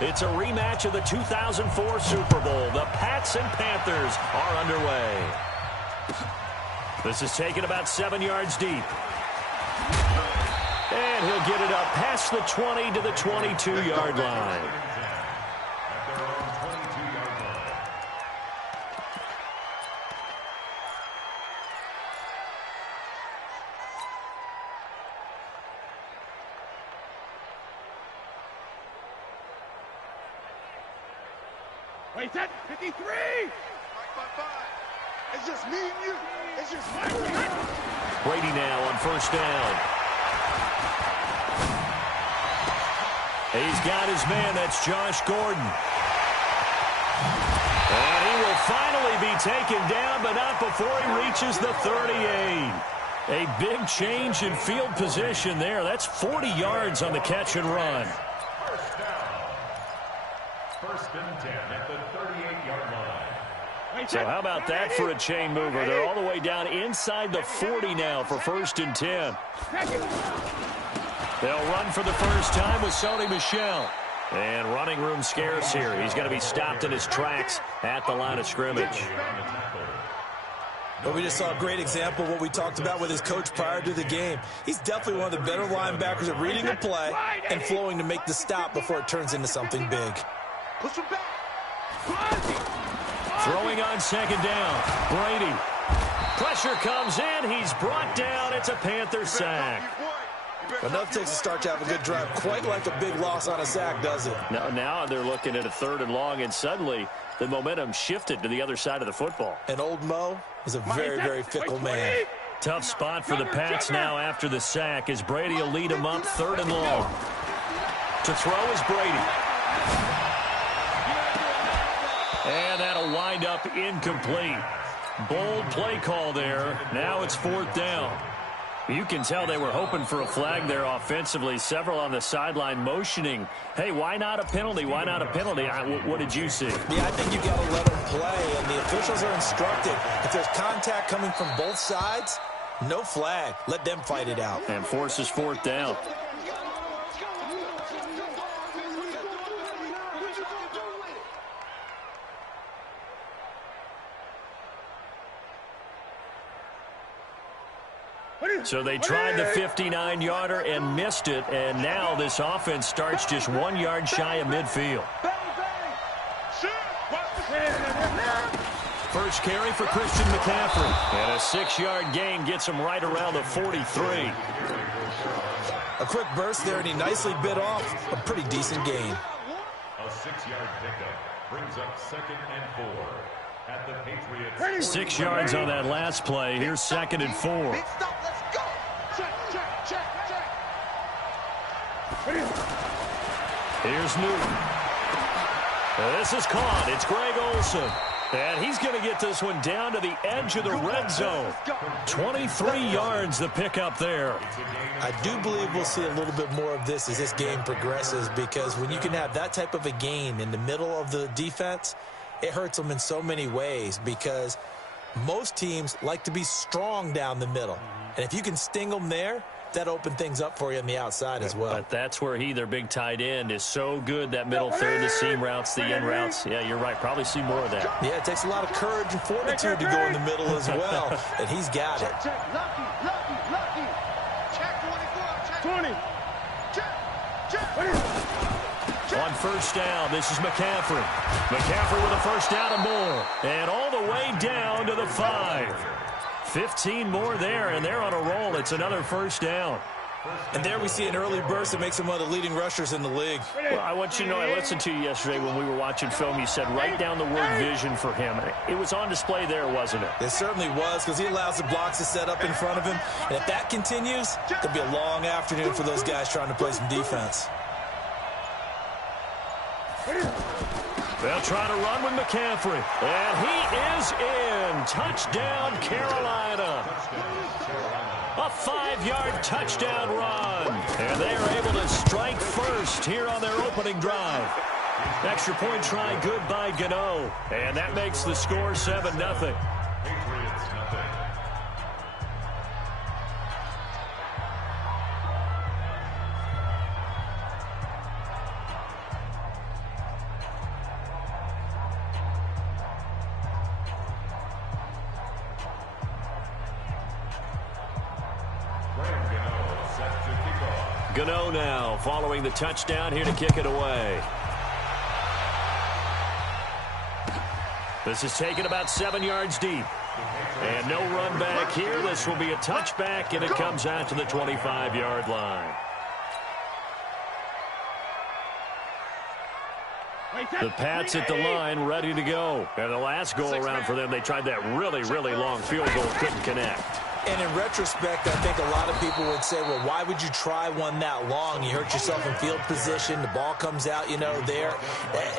It's a rematch of the 2004 Super Bowl. The Pats and Panthers are underway. This is taken about 7 yards deep. And he'll get it up past the 20 to the 22-yard line. Wait, that 53! It's just me and you. It's just my Brady now on first down. He's got his man. That's Josh Gordon. And he will finally be taken down, but not before he reaches the 38. A big change in field position there. That's 40 yards on the catch and run. First and 10 at the 38-yard line. So how about that for a chain mover? They're all the way down inside the 40 now for first and 10. They'll run for the first time with Sony Michel. And running room scarce here. He's going to be stopped in his tracks at the line of scrimmage. Well, we just saw a great example of what we talked about with his coach prior to the game. He's definitely one of the better linebackers at reading a play and flowing to make the stop before it turns into something big. Throwing on second down. Brady. Pressure comes in. He's brought down. It's a Panther sack. Enough takes a start to have a good drive. Quite like a big loss on a sack, does it? Now they're looking at a 3rd and long, and suddenly the momentum shifted to the other side of the football. And old Mo is a very, very fickle man. Tough spot for the Pats now after the sack as Brady will lead him up 3rd and long. To throw is Brady. And that'll wind up incomplete. Bold play call there. Now it's 4th down. You can tell they were hoping for a flag there offensively. Several on the sideline motioning, hey, why not a penalty? Why not a penalty? What did you see? Yeah, I think you got to let them play, and the officials are instructed. If there's contact coming from both sides, no flag. Let them fight it out. And forces 4th down. So they tried the 59-yarder and missed it, and now this offense starts just 1 yard shy of midfield. First carry for Christian McCaffrey, and a 6-yard gain gets him right around the 43. A quick burst there, and he nicely bit off a pretty decent gain. A 6-yard pickup brings up 2nd and 4 at the Patriots. 6 yards on that last play. Here's 2nd and 4. Here's Newton. This is caught. It's Greg Olsen. And he's going to get this one down to the edge of the red zone. 23 yards the pickup there. I do believe we'll see a little bit more of this as this game progresses, because when you can have that type of a gain in the middle of the defense, it hurts them in so many ways, because most teams like to be strong down the middle. And if you can sting them there, that open things up for you on the outside as well. But that's where their big tight end, is so good, that middle third, the seam routes, the in routes. Yeah, you're right. Probably see more of that. Yeah, it takes a lot of courage and fortitude to go in the middle as well, and he's got it. On first down, this is McCaffrey. McCaffrey with a first down and more. And all the way down to the 5. 15 more there, and they're on a roll. It's another first down. And there we see an early burst that makes him one of the leading rushers in the league. Well, I want you to know, I listened to you yesterday when we were watching film. You said write down the word vision for him. It was on display there, wasn't it? It certainly was, because he allows the blocks to set up in front of him. And if that continues, it'll be a long afternoon for those guys trying to play some defense. They'll try to run with McCaffrey. And he is in. Touchdown, Carolina. A 5-yard touchdown run. And they are able to strike first here on their opening drive. Extra point try good by Gano. And that makes the score 7-0. set to kick off. Gano now following the touchdown here to kick it away. This is taken about 7 yards deep. And no run back here. This will be a touchback, and it comes out to the 25-yard line. The Pats at the line, ready to go. And the last go-around for them, they tried that really, really long field goal, couldn't connect. And in retrospect, I think a lot of people would say, well, why would you try one that long? You hurt yourself in field position. The ball comes out, there.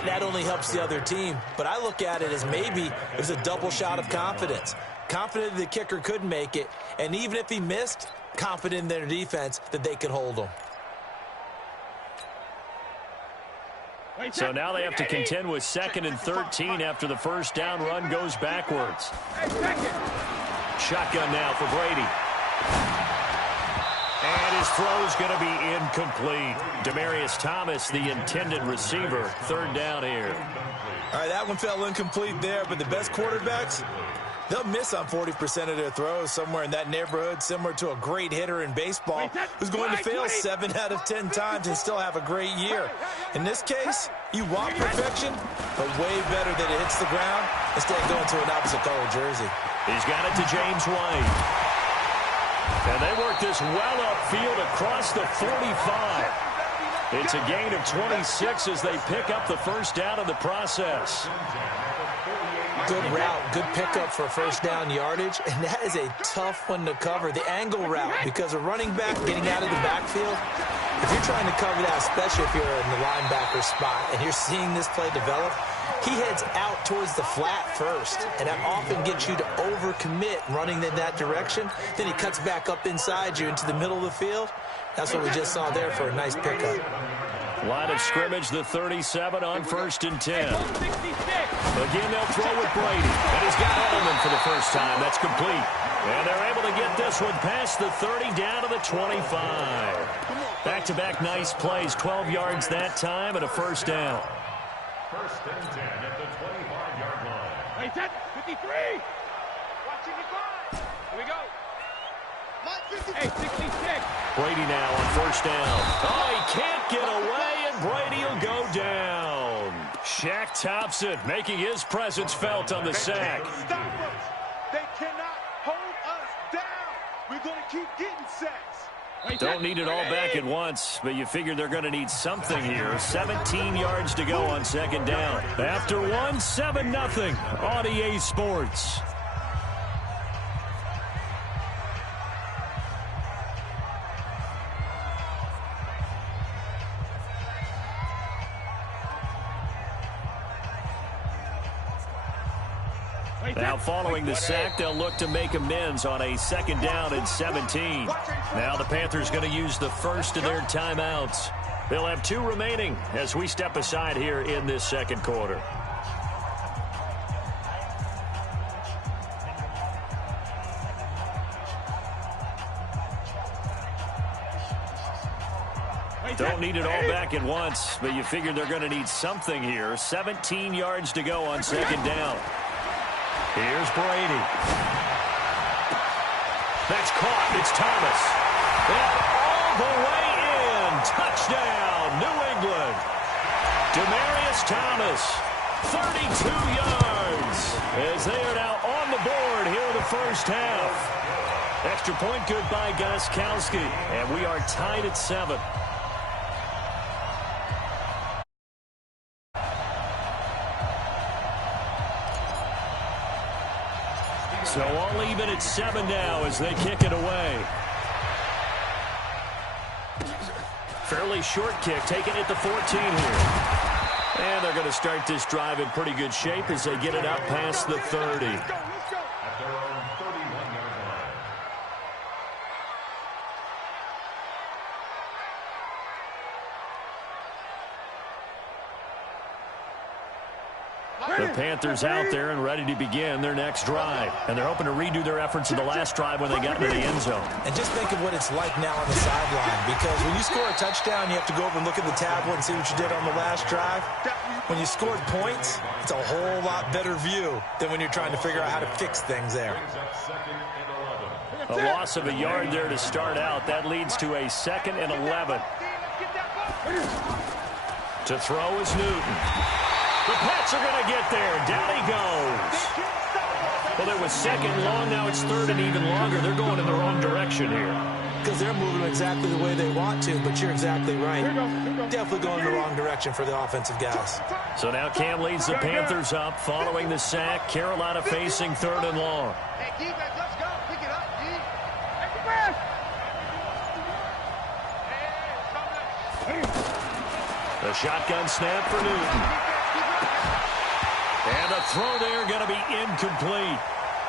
That only helps the other team. But I look at it as maybe it was a double shot of confidence. Confident the kicker could make it. And even if he missed, confident in their defense that they could hold him. So now they have to contend with 2nd and 13 after the first down run goes backwards. Shotgun now for Brady. And his throw's going to be incomplete. Demaryius Thomas, the intended receiver. 3rd down here. All right, that one fell incomplete there, but the best quarterbacks, they'll miss on 40% of their throws, somewhere in that neighborhood, similar to a great hitter in baseball who's going to fail 7 out of 10 times and still have a great year. In this case, you want perfection, but way better that it hits the ground instead of going to an opposite color jersey. He's got it to James White. And they work this well upfield across the 45. It's a gain of 26 as they pick up the first down in the process. Good route, good pickup for first down yardage, and that is a tough one to cover. The angle route, because a running back getting out of the backfield, if you're trying to cover that, especially if you're in the linebacker spot and you're seeing this play develop, he heads out towards the flat first, and that often gets you to overcommit running in that direction. Then he cuts back up inside you into the middle of the field. That's what we just saw there for a nice pickup. Line of scrimmage, the 37 on 1st and 10. Again, they'll throw with Brady. And he's got Edelman for the first time. That's complete. And they're able to get this one past the 30 down to the 25. Back-to-back nice plays. 12 yards that time and a first down. 1st and 10 at the 25-yard line. Wait, 53. Watching the clock. Here we go. Hey, 66. Brady now on first down. Oh, he can't get away, and Brady will go down. Shaq Thompson making his presence felt on the sack. Stop us. They cannot hold us down. We're going to keep getting sacks. Don't need it all back at once, but you figure they're going to need something here. 17 yards to go on 2nd down. After one, 7-0 on EA Sports. Now following the sack, they'll look to make amends on a 2nd down and 17. Now the Panthers going to use the first of their timeouts. They'll have 2 remaining as we step aside here in this 2nd quarter. Don't need it all back at once, but you figure they're going to need something here. 17 yards to go on 2nd down. Here's Brady. That's caught. It's Thomas. And all the way in. Touchdown, New England. Demaryius Thomas, 32 yards. As they are now on the board here in the first half. Extra point good by Gostkowski. And we are tied at 7. So all even at 7 now as they kick it away. Fairly short kick, taken at the 14 here. And they're going to start this drive in pretty good shape as they get it up past the 30. At their own 31-yard line. The Panthers out there and ready to begin their next drive. And they're hoping to redo their efforts in the last drive when they got into the end zone. And just think of what it's like now on the sideline, because when you score a touchdown, you have to go over and look at the tablet and see what you did on the last drive. When you scored points, it's a whole lot better view than when you're trying to figure out how to fix things there. Brings up 2nd and 11. A loss of a yard there to start out. That leads to a 2nd and 11. To throw is Newton. The Pats are going to get there. Down he goes. Well, it was 2nd and long. Now it's 3rd and even longer. They're going in the wrong direction here. Because they're moving exactly the way they want to, but you're exactly right. Definitely going in the wrong direction for the offensive guys. So now Cam leads the Panthers up following the sack. Carolina facing 3rd and long. Hey, defense, let's go. Pick it up, D. The shotgun snap for Newton. And the throw there going to be incomplete.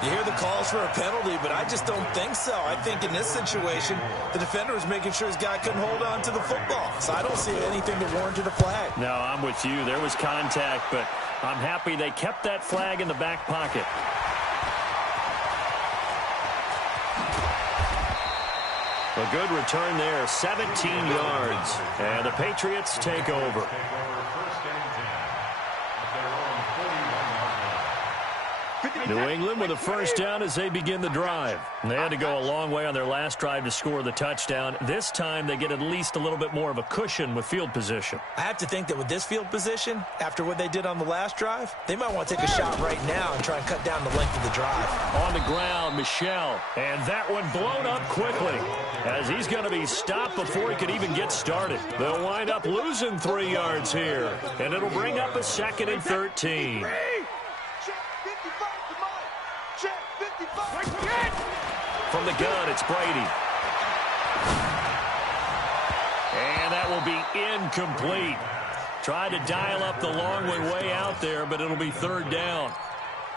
You hear the calls for a penalty, but I just don't think so. I think in this situation, the defender was making sure his guy couldn't hold on to the football. So I don't see anything that warranted a flag. No, I'm with you. There was contact, but I'm happy they kept that flag in the back pocket. A good return there, 17 yards. And the Patriots take over. New England with a first down as they begin the drive. And they had to go a long way on their last drive to score the touchdown. This time they get at least a little bit more of a cushion with field position. I have to think that with this field position, after what they did on the last drive, they might want to take a shot right now and try and cut down the length of the drive. On the ground, Michel. And that one blown up quickly as he's going to be stopped before he could even get started. They'll wind up losing 3 yards here. And it'll bring up a 2nd and 13. From the gun, it's Brady. And that will be incomplete. Tried to dial up the long way out there, but it'll be 3rd down.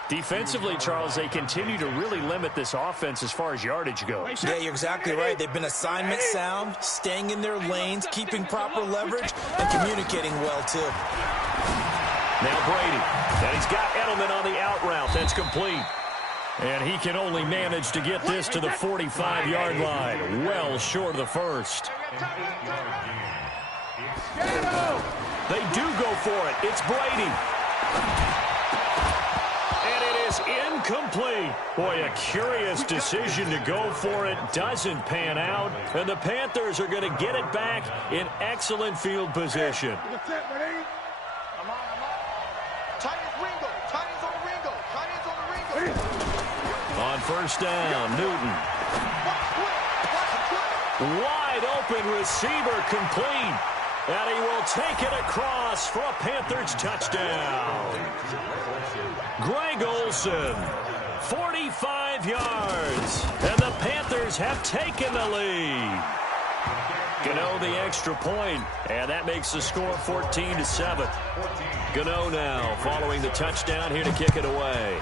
Defensively, Charles, they continue to really limit this offense as far as yardage goes. Yeah, you're exactly right. They've been assignment sound, staying in their lanes, keeping proper leverage, and communicating well, too. Now Brady. And he's got Edelman on the out route. That's complete. And he can only manage to get this to the 45-yard line. Well short of the first. They do go for it. It's Brady. And it is incomplete. Boy, a curious decision to go for it. Doesn't pan out. And the Panthers are going to get it back in excellent field position. On first down, Newton. Wide open receiver complete. And he will take it across for a Panthers touchdown. Greg Olsen, 45 yards. And the Panthers have taken the lead. Gano the extra point, and that makes the score 14-7. Gano now following the touchdown here to kick it away.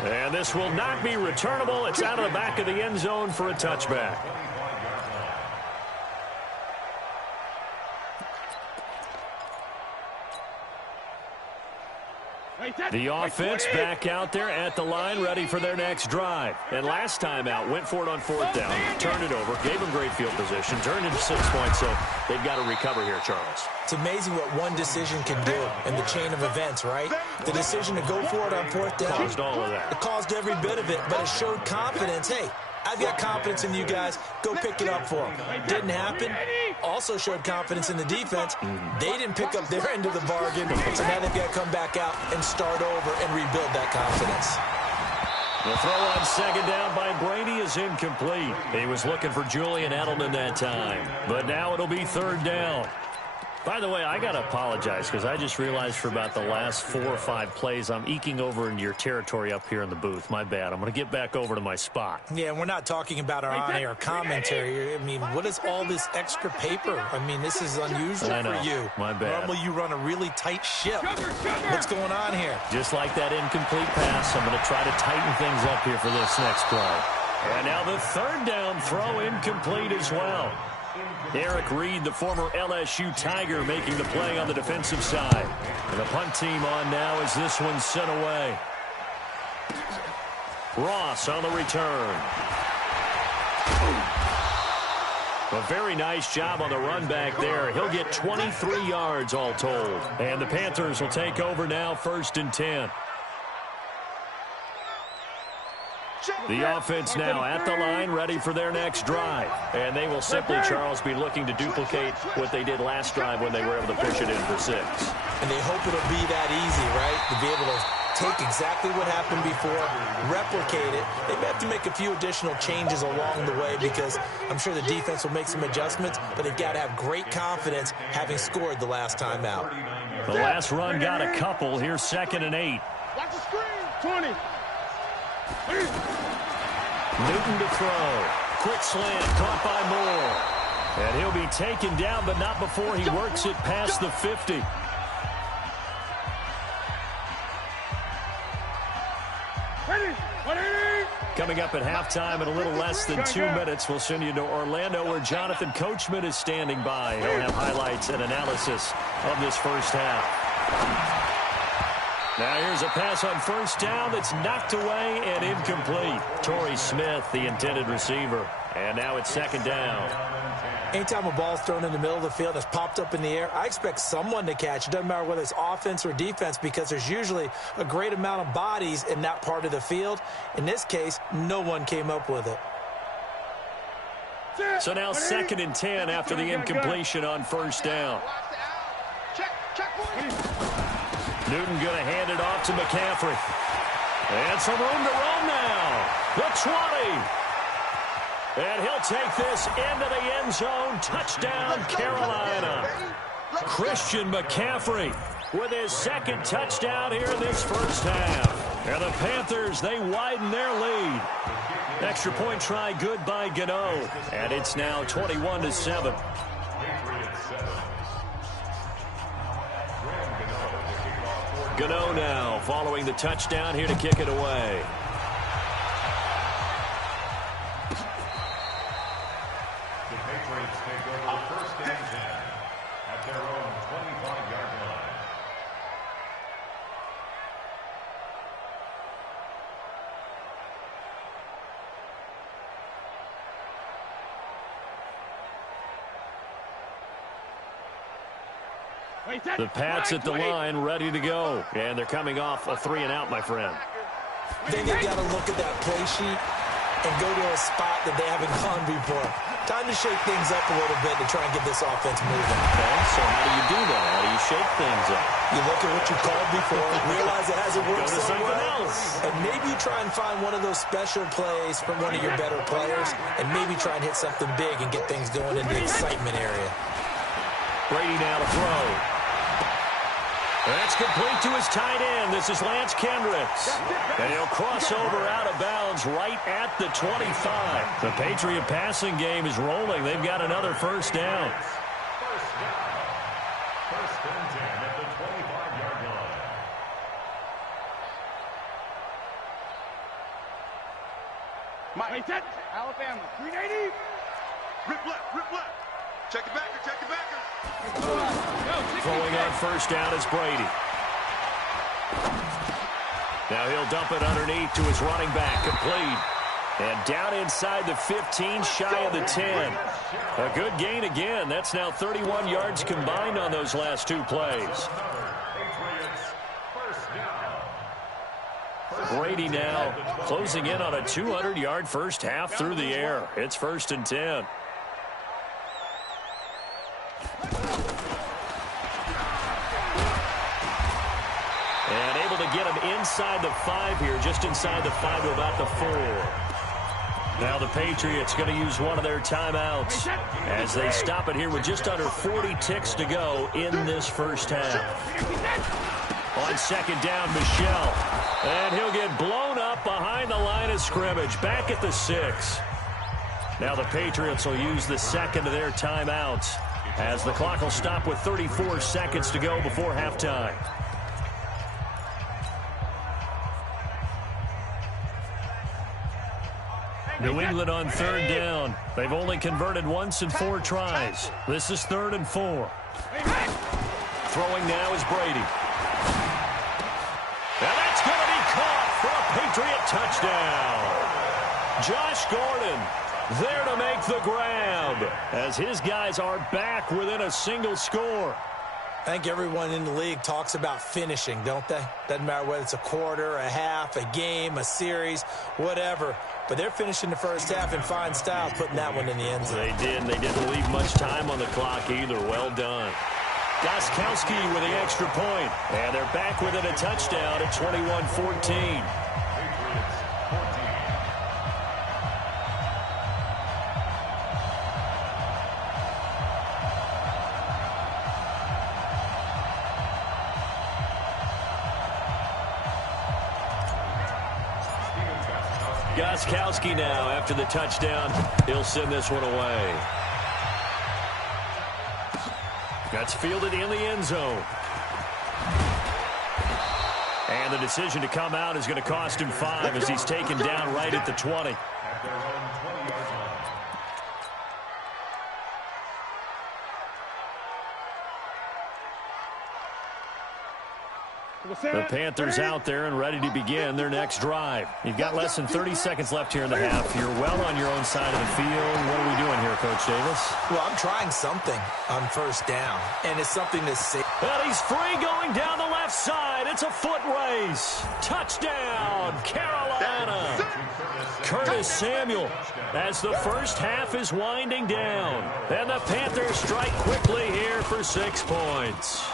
And this will not be returnable. It's out of the back of the end zone for a touchback. The offense back out there at the line, ready for their next drive. And last time out, went for it on 4th down, turned it over, gave them great field position, turned into 6 points, so they've got to recover here, Charles. It's amazing what one decision can do in the chain of events, right? The decision to go for it on 4th down. Caused all of that. It caused every bit of it, but it showed confidence. Hey, I've got confidence in you guys. Go pick it up for them. Didn't happen. Also showed confidence in the defense. They didn't pick up their end of the bargain, so now they've got to come back out and start over and rebuild that confidence. The throw on 2nd down by Brady is incomplete. He was looking for Julian Edelman that time, but now it'll be 3rd down. By the way, I got to apologize because I just realized for about the last 4 or 5 plays, I'm eking over into your territory up here in the booth. My bad. I'm going to get back over to my spot. Yeah, we're not talking about our on-air commentary. I mean, what is all this extra paper? I mean, this is unusual for you. My bad. Normally, you run a really tight ship. What's going on here? Just like that incomplete pass, I'm going to try to tighten things up here for this next play. And now the 3rd down throw incomplete as well. Eric Reed, the former LSU Tiger, making the play on the defensive side. And the punt team on now as this one's sent away. Ross on the return. A very nice job on the run back there. He'll get 23 yards all told. And the Panthers will take over now, 1st and 10. The offense now at the line, ready for their next drive. And they will simply, Charles, be looking to duplicate what they did last drive when they were able to push it in for 6. And they hope it'll be that easy, right? To be able to take exactly what happened before, replicate it. They may have to make a few additional changes along the way because I'm sure the defense will make some adjustments, but they've got to have great confidence having scored the last time out. The last run got a couple. Here's 2nd and 8. Watch the screen. 20. Newton to throw. Quick slant caught by Moore. And he'll be taken down, but not before he works it past the 50. Coming up at halftime in a little less than 2 minutes, we'll send you to Orlando where Jonathan Coachman is standing by. He'll have highlights and analysis of this first half. Now here's a pass on first down that's knocked away and incomplete. Torrey Smith, the intended receiver. And now it's 2nd down. Anytime a ball's thrown in the middle of the field that's popped up in the air, I expect someone to catch. It doesn't matter whether it's offense or defense because there's usually a great amount of bodies in that part of the field. In this case, no one came up with it. So now 2nd and 10 after the incompletion on first down. Newton going to hand it off to McCaffrey. And some room to run now. The 20. And he'll take this into the end zone. Touchdown, Carolina. Christian McCaffrey with his 2nd touchdown here in this first half. And the Panthers, they widen their lead. Extra point try good by Gano. And it's now 21-7. Gano now following the touchdown here to kick it away. The Patriots take over 1st and 10 at their own 25-yard line. The Pats at the line, ready to go. And they're coming off a 3-and-out, my friend. Then they've got to look at that play sheet and go to a spot that they haven't gone before. Time to shake things up a little bit to try and get this offense moving. Okay, so how do you do that? How do you shake things up? You look at what you called before, realize it hasn't worked Go to somewhere something else. And maybe you try and find one of those special plays from one of your better players and maybe try and hit something big and get things going in the excitement area. Brady now to throw. That's complete to his tight end. This is Lance Kendricks. And he'll cross over out of bounds right at the 25. The Patriot passing game is rolling. They've got another first down. First and 10 at the 25-yard line. Mike, Alabama, 380. Rip left. Check it backer. Throwing on first down is Brady. Now he'll dump it underneath to his running back, complete. And down inside the 15, shy of the 10. A good gain again. That's now 31 yards combined on those last 2 plays. Brady now closing in on a 200-yard first half through the air. It's 1st and 10. And able to get him inside the 5 here, just inside the 5 to about the 4. Now the Patriots going to use one of their timeouts as they stop it here with just under 40 ticks to go in this first half. On 2nd down, Michel. And he'll get blown up behind the line of scrimmage, back at the 6. Now the Patriots will use the 2nd of their timeouts as the clock will stop with 34 seconds to go before halftime. New England on 3rd down. They've only converted once in 4 tries. This is 3rd and 4. Throwing now is Brady. And that's going to be caught for a Patriot touchdown. Josh Gordon there to make the grab as his guys are back within a single score. I think everyone in the league talks about finishing, don't they? Doesn't matter whether it's a quarter, a half, a game, a series, whatever. But they're finishing the first half in fine style, putting that one in the end zone. They did, and they didn't leave much time on the clock either. Well done. Gostkowski with the extra point. And they're back within a touchdown at 21-14. Gostkowski now after the touchdown. He'll send this one away. That's fielded in the end zone. And the decision to come out is going to cost him 5 as he's taken down right at the 20. At their own 20-yard line. The Panthers out there and ready to begin their next drive. You've got less than 30 seconds left here in the half. You're well on your own side of the field. What are we doing here, Coach Davis? Well, I'm trying something on first down, and it's something to see. Well, he's free going down the left side. It's a foot race. Touchdown, Carolina. Curtis Samuel as the first half is winding down. And the Panthers strike quickly here for 6 points.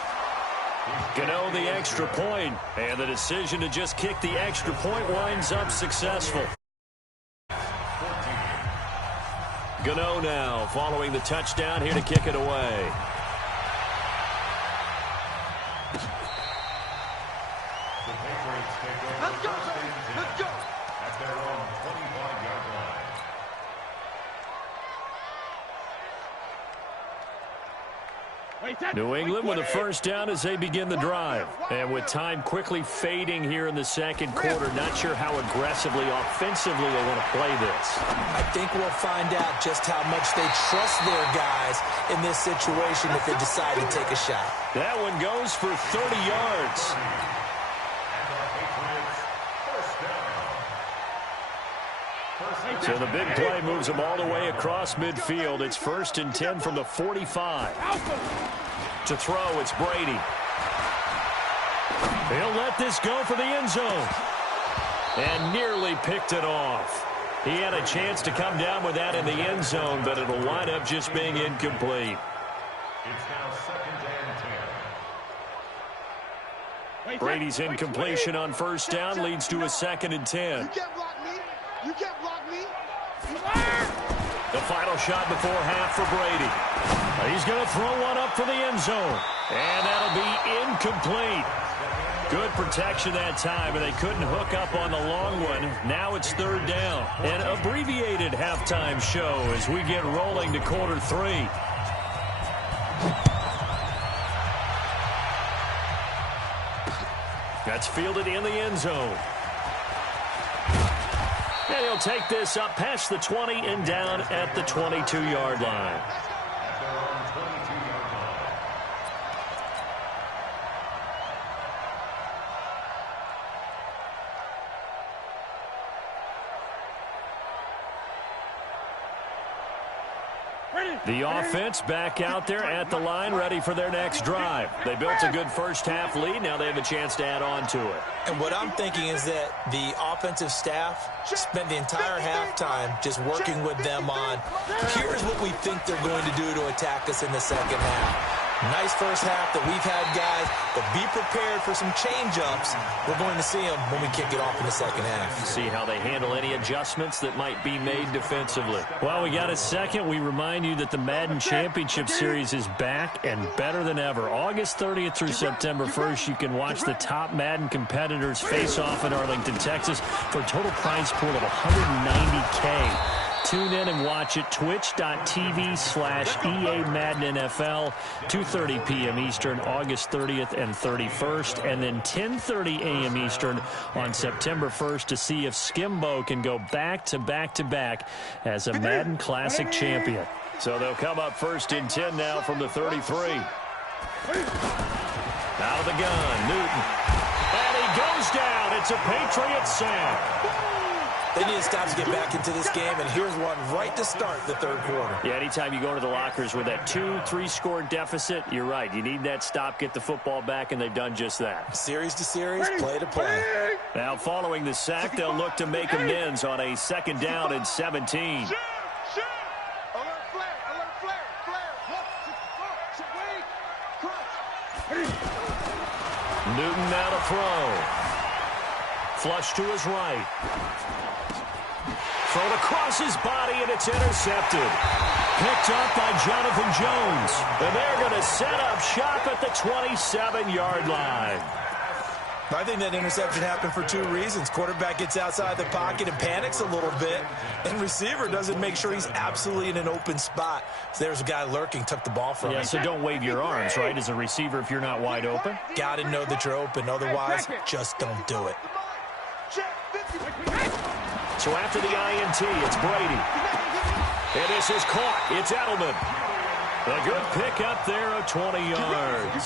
Gano the extra point, and the decision to just kick the extra point winds up successful. Gano now following the touchdown here to kick it away. The Patriots take over the first and 10 at their own 25-yard line. New England with a first down as they begin the drive. And with time quickly fading here in the second quarter, not sure how aggressively, offensively they want to play this. I think we'll find out just how much they trust their guys in this situation if they decide to take a shot. That one goes for 30 yards. So the big play moves them all the way across midfield. It's 1st and 10 from the 45. To throw, it's Brady. He'll let this go for the end zone. And nearly picked it off. He had a chance to come down with that in the end zone, but it'll wind up just being incomplete. It's now 2nd and 10. Brady's incompletion on first down leads to a 2nd and 10. You can't block me. You can't block me. The final shot before half for Brady. He's going to throw one up for the end zone. And that'll be incomplete. Good protection that time, and they couldn't hook up on the long one. Now it's 3rd down. An abbreviated halftime show as we get rolling to quarter 3. That's fielded in the end zone. And he'll take this up past the 20 and down at the 22-yard line. At their own 22-yard line. The offense back out there at the line, ready for their next drive. They built a good first half lead. Now they have a chance to add on to it. And what I'm thinking is that the offensive staff spent the entire halftime just working with them on, here's what we think they're going to do to attack us in the second half. Nice first half that we've had, guys, but be prepared for some change-ups. We're going to see them when we kick it off in the second half. See how they handle any adjustments that might be made defensively. Well, we got a second. We remind you that the Madden Championship Series is back and better than ever. August 30th through September 1st, you can watch the top Madden competitors face off in Arlington, Texas for a total prize pool of $190K. Tune in and watch it, twitch.tv/EA Madden NFL, 2:30 p.m. Eastern, August 30th and 31st, and then 10:30 a.m. Eastern on September 1st to see if Skimbo can go back-to-back-to-back as a Madden Classic champion. So they'll come up 1st and 10 now from the 33. Out of the gun, Newton. And he goes down. It's a Patriot sack. They need to stop to get back into this game, and here's one right to start the third quarter. Yeah, anytime you go to the lockers with that 2-3 score deficit, you're right. You need that stop, get the football back, and they've done just that. Series to series, play to play. Now, following the sack, they'll look to make amends on a 2nd down and 17. Newton now to throw. Flush to his right. Thrown across his body, and it's intercepted. Picked up by Jonathan Jones. And they're going to set up shop at the 27-yard line. I think that interception happened for 2 reasons. Quarterback gets outside the pocket and panics a little bit, and receiver doesn't make sure he's absolutely in an open spot. So there's a guy lurking, took the ball from him. Yeah, so don't wave your arms, right, as a receiver if you're not wide open. Got to know that you're open. Otherwise, just don't do it. So after the INT, it's Brady. And this is caught. It's Edelman. A good pick up there of 20 yards.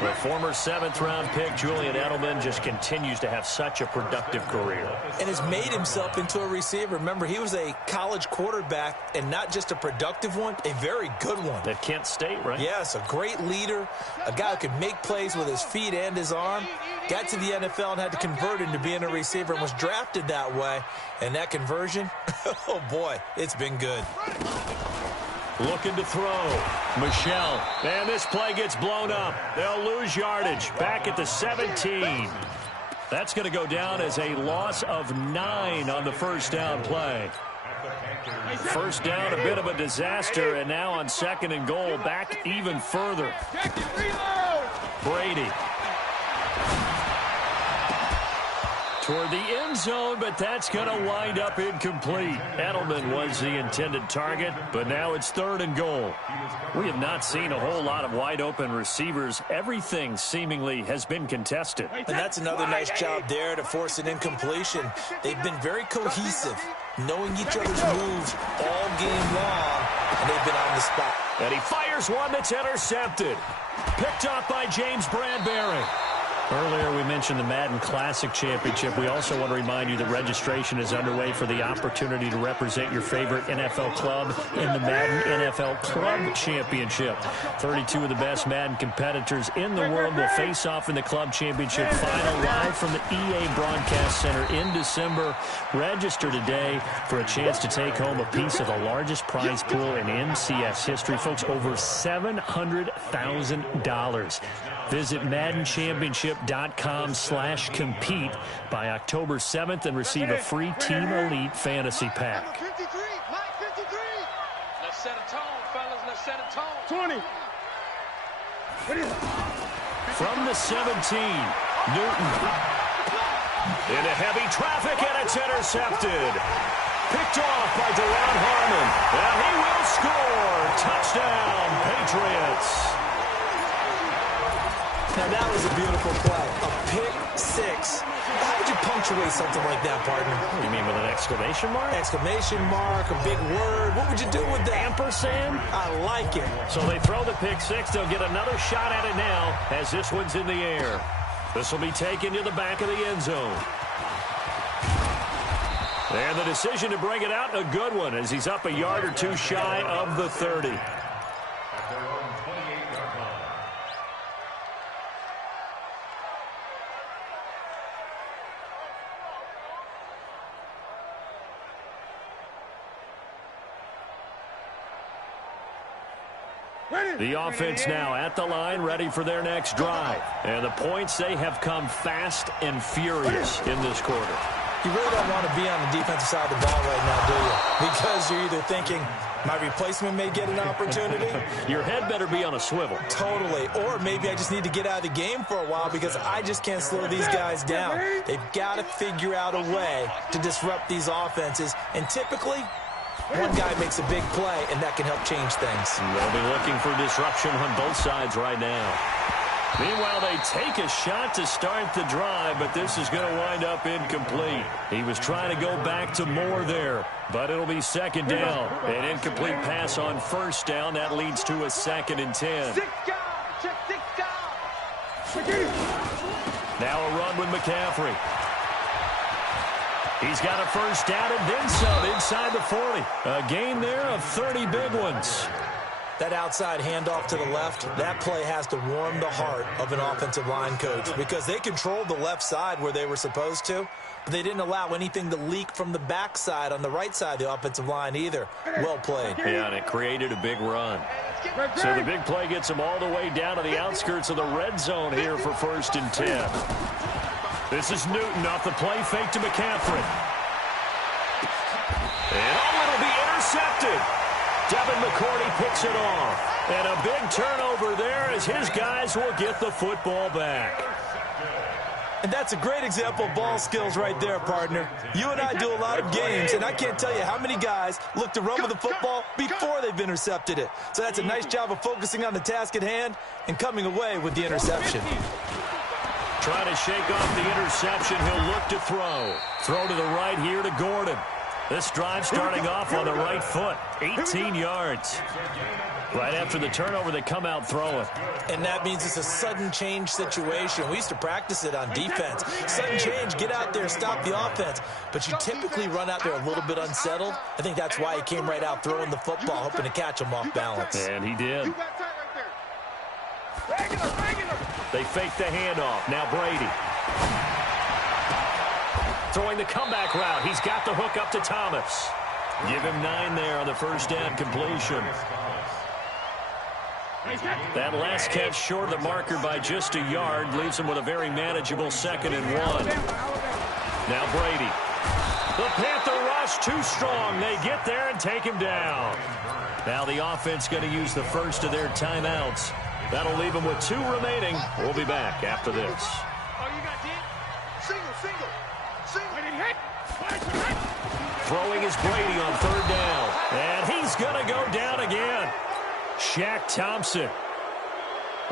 The former 7th-round pick, Julian Edelman, just continues to have such a productive career. And has made himself into a receiver. Remember, he was a college quarterback, and not just a productive one, a very good one. At Kent State, right? Yes, a great leader, a guy who could make plays with his feet and his arm. Got to the NFL and had to convert into being a receiver and was drafted that way. And that conversion, oh boy, it's been good. Looking to throw. Michelle. And this play gets blown up. They'll lose yardage. Back at the 17. That's going to go down as a loss of 9 on the first down play. First down, a bit of a disaster. And now on 2nd and goal, back even further. Brady. Toward the end zone, but that's going to wind up incomplete. Edelman was the intended target, but now it's 3rd and goal. We have not seen a whole lot of wide-open receivers. Everything seemingly has been contested. And that's another nice job there to force an incompletion. They've been very cohesive, knowing each other's moves all game long, and they've been on the spot. And he fires one that's intercepted. Picked up by James Bradbury. Earlier, we mentioned the Madden Classic Championship. We also want to remind you that registration is underway for the opportunity to represent your favorite NFL club in the Madden NFL Club Championship. 32 of the best Madden competitors in the world will face off in the Club Championship final live from the EA Broadcast Center in December. Register today for a chance to take home a piece of the largest prize pool in MCS history. Folks, over $700,000. Visit MaddenChampionship.com/compete by October 7th and receive a free Team Elite Fantasy Pack. Let's set a tone, fellas. Let's set a tone. 20. From the 17, Newton. Into heavy traffic, and it's intercepted. Picked off by Deron Harmon. And he will score. Touchdown, Patriots. Now, that was a beautiful play. A pick 6. How would you punctuate something like that, partner? You mean with an exclamation mark? Exclamation mark, a big word. What would you do with that? Ampersand? I like it. So they throw the pick 6. They'll get another shot at it now as this one's in the air. This will be taken to the back of the end zone. And the decision to bring it out, a good one, as he's up a yard or two shy of the 30. At their own 28-yard line. The offense now at the line, ready for their next drive. And the points, they have come fast and furious in this quarter. You really don't want to be on the defensive side of the ball right now, do you? Because you're either thinking, my replacement may get an opportunity. Your head better be on a swivel. Totally. Or maybe I just need to get out of the game for a while because I just can't slow these guys down. They've got to figure out a way to disrupt these offenses. And typically, one guy makes a big play, and that can help change things. They'll be looking for disruption on both sides right now. Meanwhile, they take a shot to start the drive, but this is going to wind up incomplete. He was trying to go back to Moore there, but it'll be 2nd down. An incomplete pass on 1st down. That leads to a 2nd and 10. Now a run with McCaffrey. He's got a first down and then some inside the 40. A gain there of 30 big ones. That outside handoff to the left, that play has to warm the heart of an offensive line coach because they controlled the left side where they were supposed to, but they didn't allow anything to leak from the backside on the right side of the offensive line either. Well played. Yeah, and it created a big run. So the big play gets them all the way down to the outskirts of the red zone here for 1st and 10. This is Newton off the play fake to McCaffrey. And it'll be intercepted. Devin McCourty picks it off. And a big turnover there as his guys will get the football back. And that's a great example of ball skills right there, partner. You and I do a lot of games, and I can't tell you how many guys look to run with the football before they've intercepted it. So that's a nice job of focusing on the task at hand and coming away with the interception. Trying to shake off the interception. He'll look to throw. Throw to the right here to Gordon. This drive starting off on the right foot. 18 yards. Right after the turnover, they come out throwing. And that means it's a sudden change situation. We used to practice it on defense. Sudden change, get out there, stop the offense. But you typically run out there a little bit unsettled. I think that's why he came right out throwing the football, hoping to catch him off balance. And he did. They fake the handoff. Now Brady. Throwing the comeback route. He's got the hook up to Thomas. Give him 9 there on the first down completion. That last catch short of the marker by just a yard leaves him with a very manageable 2nd and 1. Now Brady. The Panther rush too strong. They get there and take him down. Now the offense going to use the first of their timeouts. That'll leave them with 2 remaining. We'll be back after this. Throwing is Brady on 3rd down. And he's going to go down again. Shaq Thompson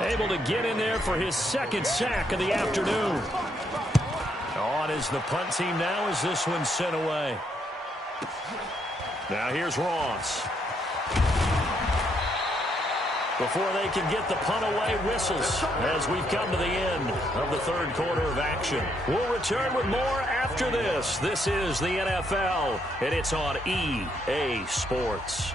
able to get in there for his 2nd sack of the afternoon. On is the punt team now as this one's sent away. Now here's Ross. Before they can get the punt away, whistles as we've come to the end of the 3rd quarter of action. We'll return with more after this. This is the NFL, and it's on EA Sports.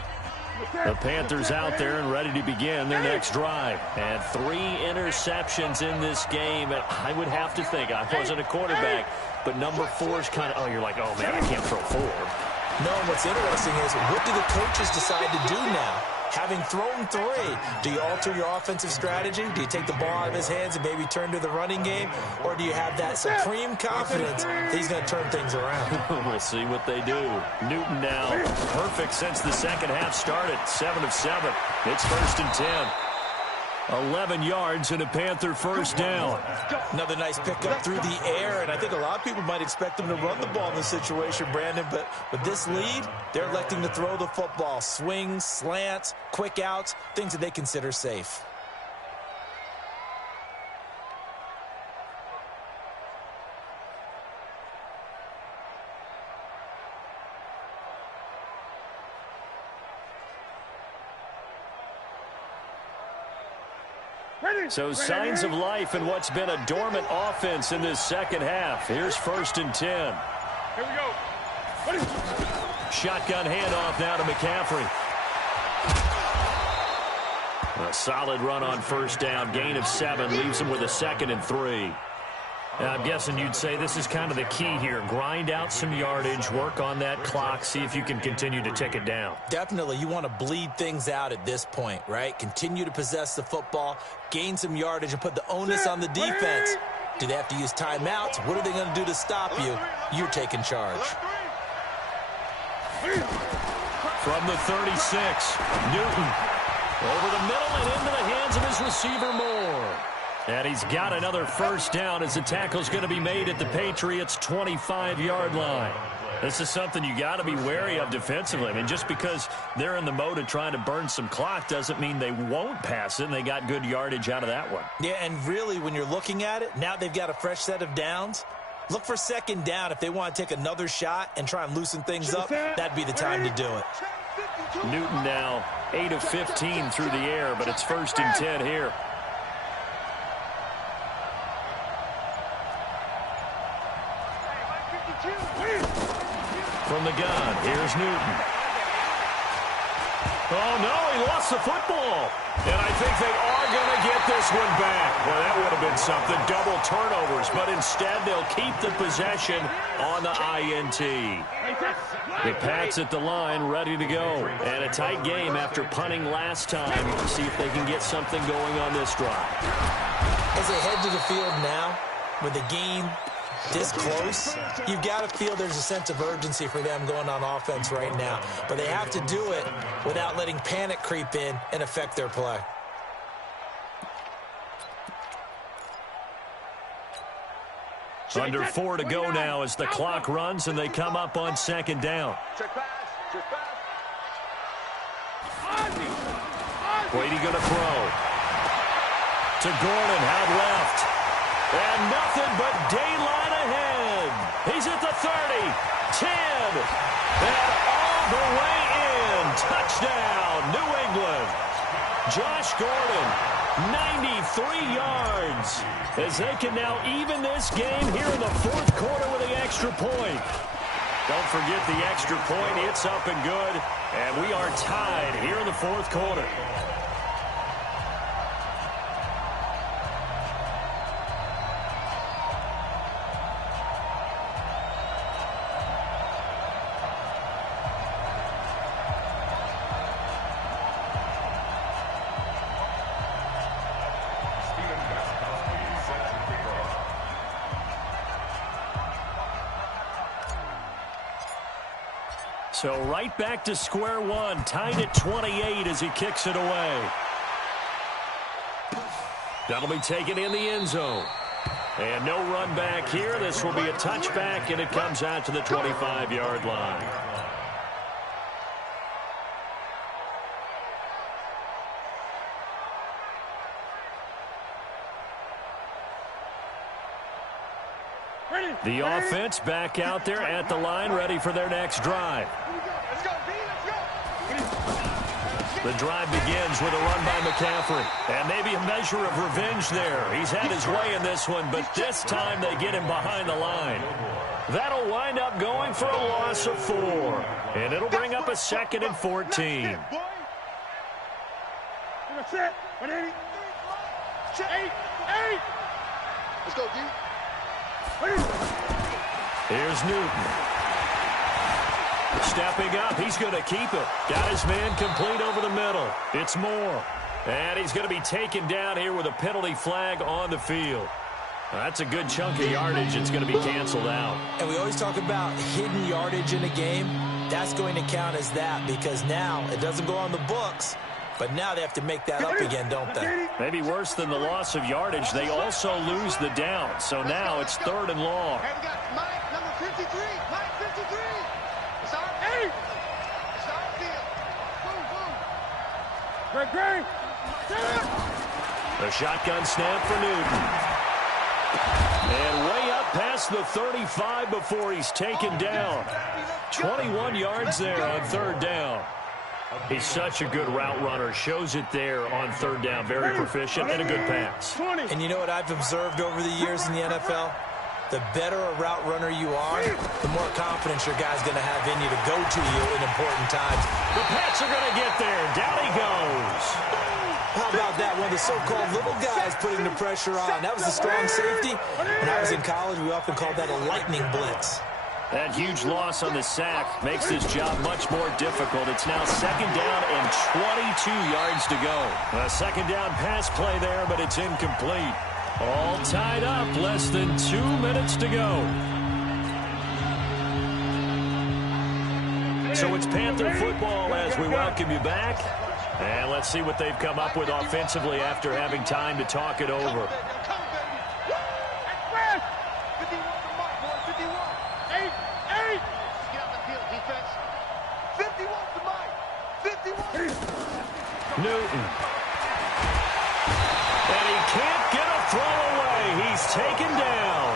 The Panthers out there and ready to begin their next drive. And 3 interceptions in this game. And I would have to think, I wasn't a quarterback, but number 4 is kind of, oh, you're like, oh, man, I can't throw 4. No, what's interesting is what do the coaches decide to do now? Having thrown 3, do you alter your offensive strategy? Do you take the ball out of his hands and maybe turn to the running game? Or do you have that supreme confidence that he's going to turn things around? We'll see what they do. Newton now perfect since the second half started. 7 of 7. It's 1st and 10. 11 yards and a Panther first down. Another nice pickup through the air, and I think a lot of people might expect them to run the ball in this situation, Brandon, but with this lead, they're electing to throw the football. Swings, slants, quick outs, things that they consider safe. So signs of life in what's been a dormant offense in this second half. Here's 1st and 10. Here we go. Shotgun handoff now to McCaffrey. A solid run on first down. Gain of 7 leaves him with a 2nd and 3. And I'm guessing you'd say this is kind of the key here. Grind out some yardage, work on that clock, see if you can continue to tick it down. Definitely, you want to bleed things out at this point, right? Continue to possess the football, gain some yardage, and put the onus on the defense. Do they have to use timeouts? What are they going to do to stop you? You're taking charge. From the 36, Newton over the middle and into the hands of his receiver Moore. And he's got another first down as the tackle's going to be made at the Patriots' 25-yard line. This is something you got to be wary of defensively. I mean, just because they're in the mode of trying to burn some clock doesn't mean they won't pass it, and they got good yardage out of that one. Yeah, and really, when you're looking at it, now they've got a fresh set of downs. Look for 2nd down if they want to take another shot and try and loosen things up. That'd be the time to do it. Newton now 8 of 15 through the air, but it's 1st and 10 here. from the gun. Here's Newton. Oh, no, he lost the football. And I think they are going to get this one back. Well, that would have been something, double turnovers. But instead, they'll keep the possession on the INT. The Pats at the line, ready to go. And a tight game after punting last time. See if they can get something going on this drive. As they head to the field now, with the game this close, you've got to feel there's a sense of urgency for them going on offense right now. But they have to do it without letting panic creep in and affect their play. Under 4 to go now as the clock runs and they come up on second down. Brady going to throw. To Gordon, out left. And nothing but daylight ahead. He's at the 30, 10, and all the way in. Touchdown, New England. Josh Gordon, 93 yards. As they can now even this game here in the fourth quarter with the extra point. Don't forget the extra point. It's up and good. And we are tied here in the fourth quarter. So right back to square one, tied at 28 as he kicks it away. That'll be taken in the end zone. And no run back here. This will be a touchback, and it comes out to the 25-yard line. The offense back out there at the line, ready for their next drive. The drive begins with a run by McCaffrey. And maybe a measure of revenge there. He's had his way in this one, but this time they get him behind the line. That'll wind up going for a loss of 4. And it'll bring up a 2nd and 14. Let's go, D. Here's Newton. Stepping up, he's going to keep it. Got his man complete over the middle. It's Moore. And he's going to be taken down here with a penalty flag on the field. That's a good chunk of yardage. It's going to be canceled out. And we always talk about hidden yardage in a game. That's going to count as that because now it doesn't go on the books. But now they have to make that up again, don't they? Maybe worse than the loss of yardage, they also lose the down. So now it's 3rd and long. And we got Mike, number 53. Mike, 53. It's our field. It's our field. Boom, boom. Great. The shotgun snap for Newton. And way up past the 35 before he's taken down. 21 yards there on 3rd down. He's such a good route runner. Shows it there on 3rd down. Very proficient and a good pass. And you know what I've observed over the years in the NFL? The better a route runner you are, the more confidence your guy's going to have in you to go to you in important times. The Pats are going to get there. Down he goes. How about that? One of the so-called little guys putting the pressure on. That was a strong safety. When I was in college, we often called that a lightning blitz. That huge loss on the sack makes this job much more difficult. It's now 2nd down and 22 yards to go. A 2nd down pass play there, but it's incomplete. All tied up, less than 2 minutes to go. So it's Panther football as we welcome you back. And let's see what they've come up with offensively after having time to talk it over. Newton. And he can't get a throw away. He's taken down.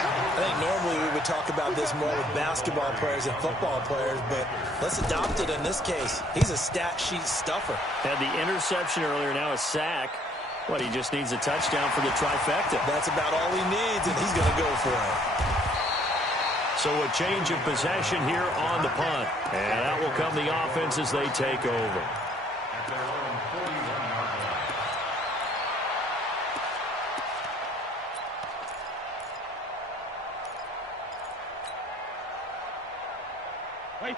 I think normally we would talk about this more with basketball players and football players, but let's adopt it in this case. He's a stat sheet stuffer. Had the interception earlier, now a sack. What, he just needs a touchdown for the trifecta. That's about all he needs, and he's going to go for it. So a change of possession here on the punt. And out will come the offense as they take over. At their own 41-yard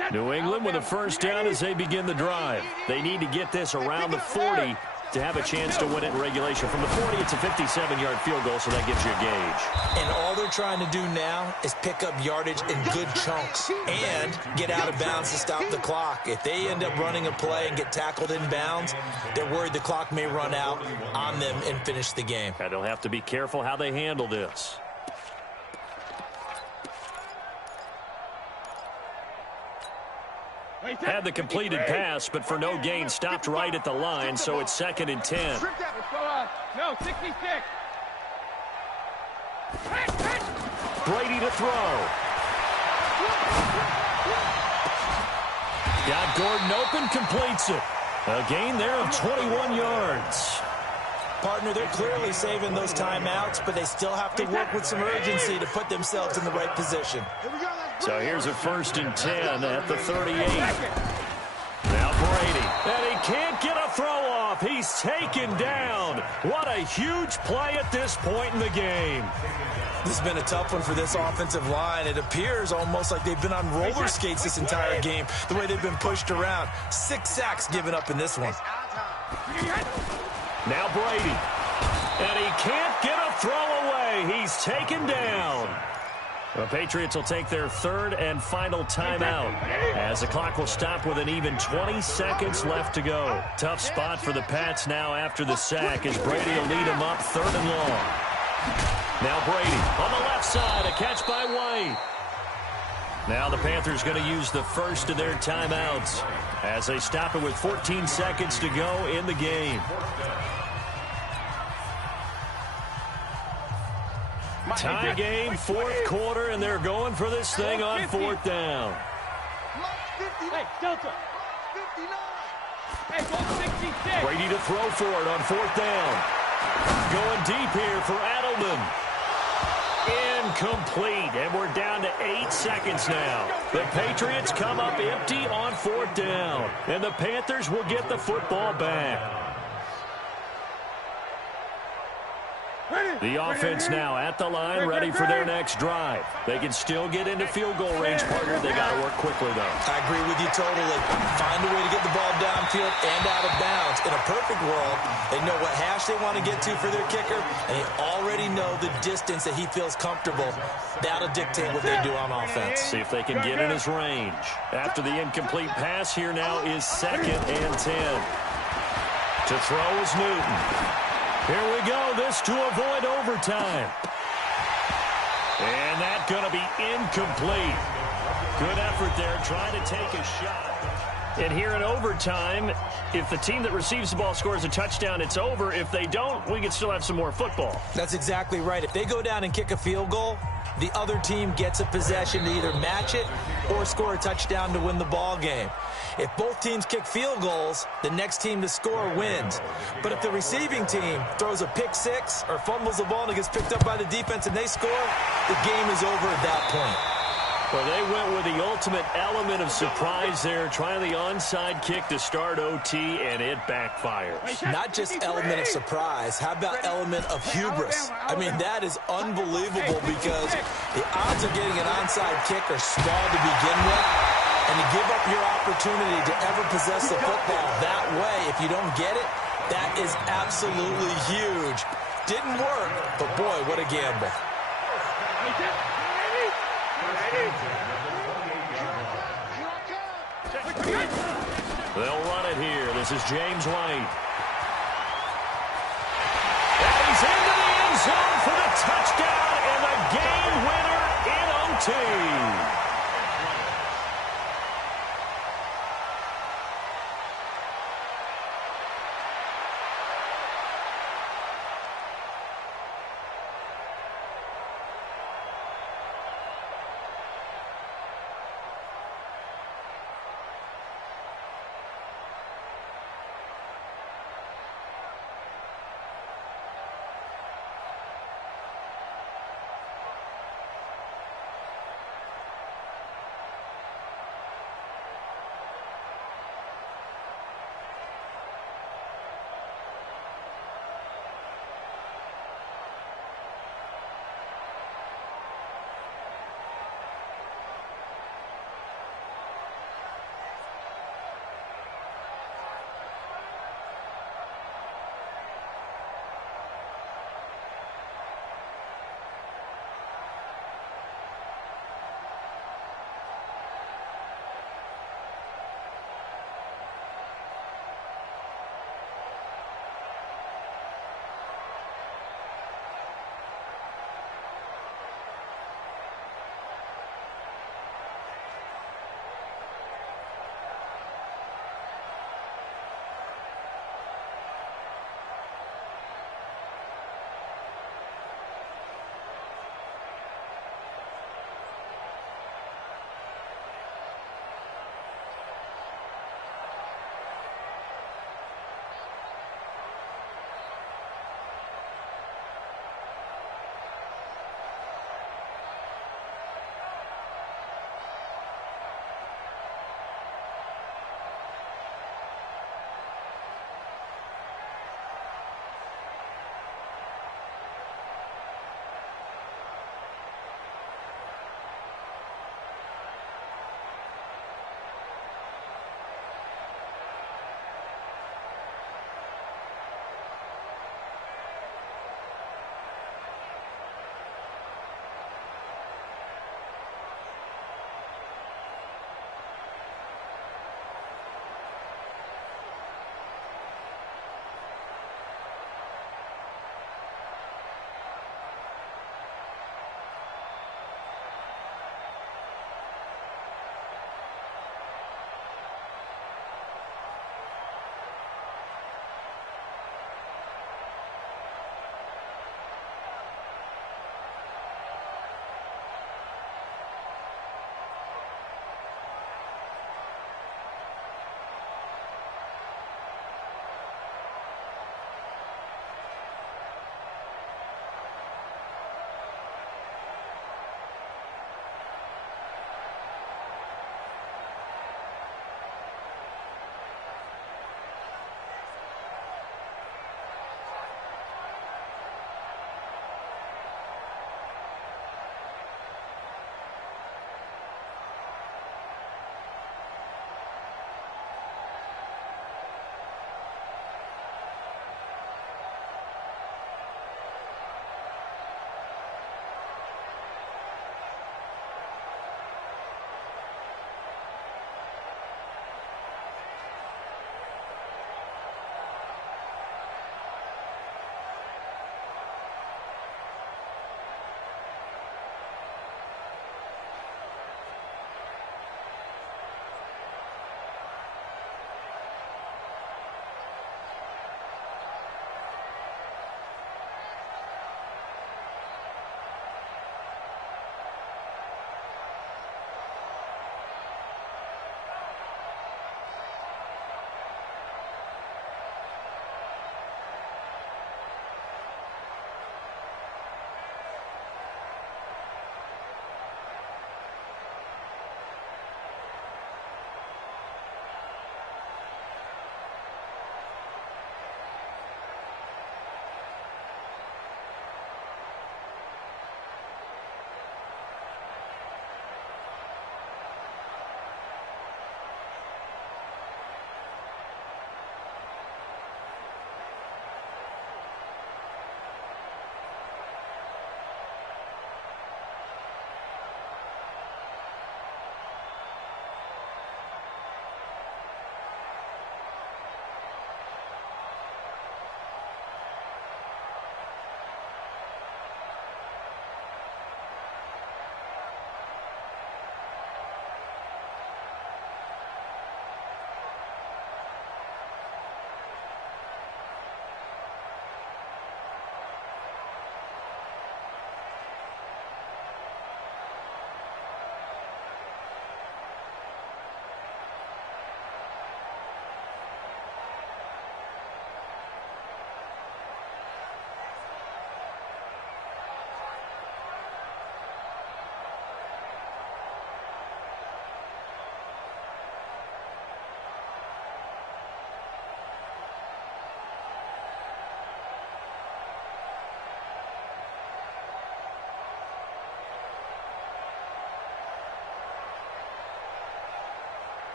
line. New England with a first down as they begin the drive. They need to get this around the 40 to have a chance to win it in regulation. From the 40, it's a 57-yard field goal, so that gives you a gauge. And all they're trying to do now is pick up yardage in good chunks and get out of bounds to stop the clock. If they end up running a play and get tackled in bounds, they're worried the clock may run out on them and finish the game. And they'll have to be careful how they handle this. Had the completed pass, but for no gain, stopped right at the line, so it's 2nd and 10. No, 66. Brady to throw. Got Gordon open, completes it. A gain there of 21 yards. Partner, they're clearly saving those timeouts, but they still have to work with some urgency to put themselves in the right position. So here's a 1st and 10 at the 38. Now Brady, and he can't get a throw off. He's taken down. What a huge play at this point in the game. This has been a tough one for this offensive line. It appears almost like they've been on roller skates this entire game, the way they've been pushed around. 6 sacks given up in this one. Now Brady, and he can't get a throw away. He's taken down. The Patriots will take their 3rd and final timeout as the clock will stop with an even 20 seconds left to go. Tough spot for the Pats now after the sack as Brady will lead them up 3rd and long. Now Brady on the left side, a catch by White. Now the Panthers going to use the first of their timeouts as they stop it with 14 seconds to go in the game. Tie game, 4th quarter, and they're going for this thing on 4th down. Hey, Delta. 59. Hey, 166. Brady to throw for it on 4th down. Going deep here for Adelman. Incomplete, and we're down to 8 seconds now. The Patriots come up empty on 4th down, and the Panthers will get the football back. The offense now at the line, ready for their next drive. They can still get into field goal range, partner. They got to work quickly, though. I agree with you totally. Find a way to get the ball downfield and out of bounds. In a perfect world, they know what hash they want to get to for their kicker, and they already know the distance that he feels comfortable. That'll dictate what they do on offense. See if they can get in his range. After the incomplete pass, here now is 2nd and 10. To throw is Newton. Here we go, this to avoid overtime. And that's going to be incomplete. Good effort there, trying to take a shot. And here in overtime, if the team that receives the ball scores a touchdown, it's over. If they don't, we can still have some more football. That's exactly right. If they go down and kick a field goal, the other team gets a possession to either match it or score a touchdown to win the ball game. If both teams kick field goals, the next team to score wins. But if the receiving team throws a pick six or fumbles the ball and it gets picked up by the defense and they score, the game is over at that point. Well, they went with the ultimate element of surprise there, trying the onside kick to start OT, and it backfires. Not just element of surprise. How about element of hubris? I mean, that is unbelievable because the odds of getting an onside kick are small to begin with, and to give up your opportunity to ever possess the football that way, if you don't get it, that is absolutely huge. Didn't work, but boy, what a gamble. They'll run it here. This is James White. And he's into the end zone for the touchdown and the game winner in OT.